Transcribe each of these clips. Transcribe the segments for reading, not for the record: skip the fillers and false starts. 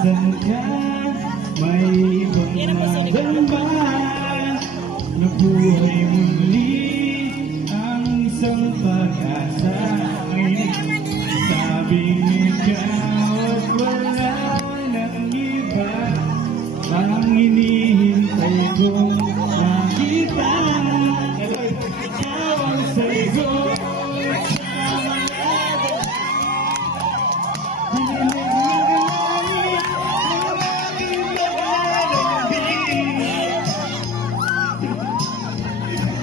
Nasaan ka? May ibang nadamba na buhay muli ang isang pag-asa. Sabi ikaw at wala nang iba ang hinihintay kong nakita. Ikaw ang sagot sa mga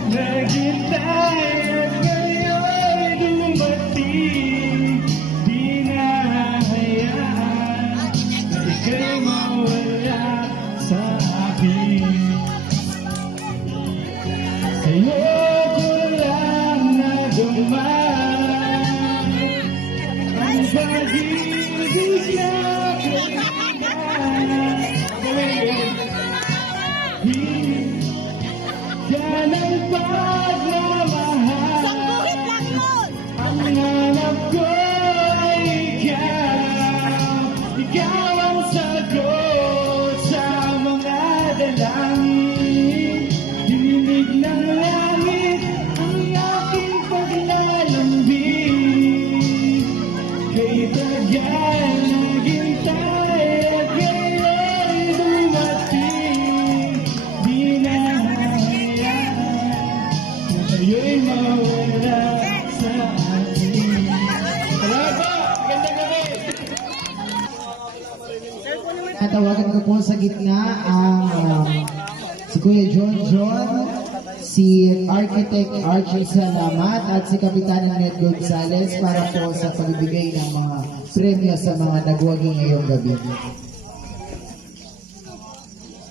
Naging tayo ngayon dumating, di na hayaan na ika'y mawala sa akin. Sa'yo ko lang nadumaan ang pag-ibig na kailangan. Yan ang pagmamahal. Ang hanap ko ay ikaw. Ikaw ang sagot sa mga dalangin. Hinilig ng langit ang aking paglalambing. Kay tagal naghintay at ngayon'y dumating. Di na sa'yo'y mawala sa atin. Salamat po! Magandang gabi! Natawagan ko po sa gitna ang si Kuya John, si Architect Archie Salamat at si Kapitan Ned Gonzales para po sa pagbibigay ng mga premyo sa mga nagwagi ngayong gabi.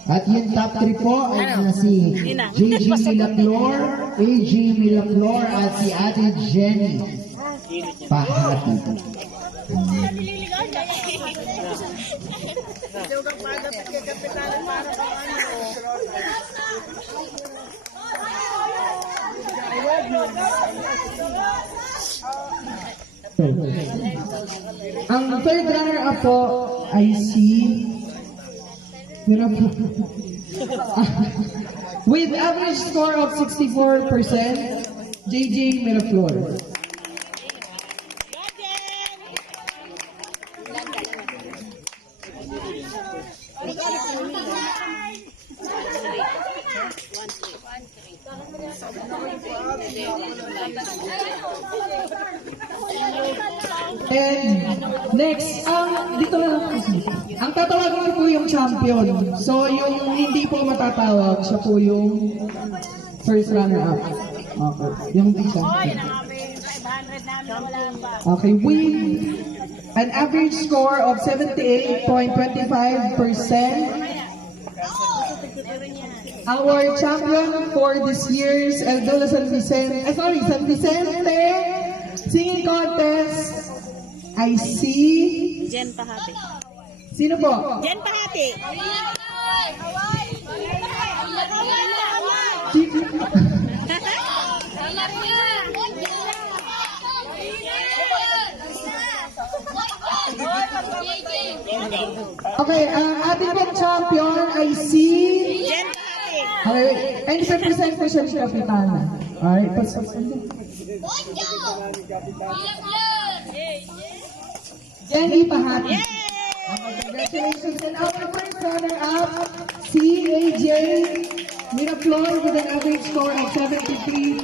At yung top 3 po ay si JG Milaflor, AG Milaflor at si Ate Jenny Pahati. Ang third runner-up po ay si with average score of 64%, JJ Miraflor. And next, dito na lang po. Ang tatawagin ko po yung champion. So, yung hindi po matatawag, siya po yung first runner-up. Okay. Yung di champion. Okay, with an average score of 78.25%, our champion for this year's Eldolo San Vicente singing contest ay si Jen Pahati. Sino po? Jen Pahati. Okay, ang ating pong champion ay si Jen Pahati. okay, and represent ko siya si Kapitana. Alright, Jenny Pahati. Congratulations. And our first runner-up, si AJ Miraflor with an average score of 73%.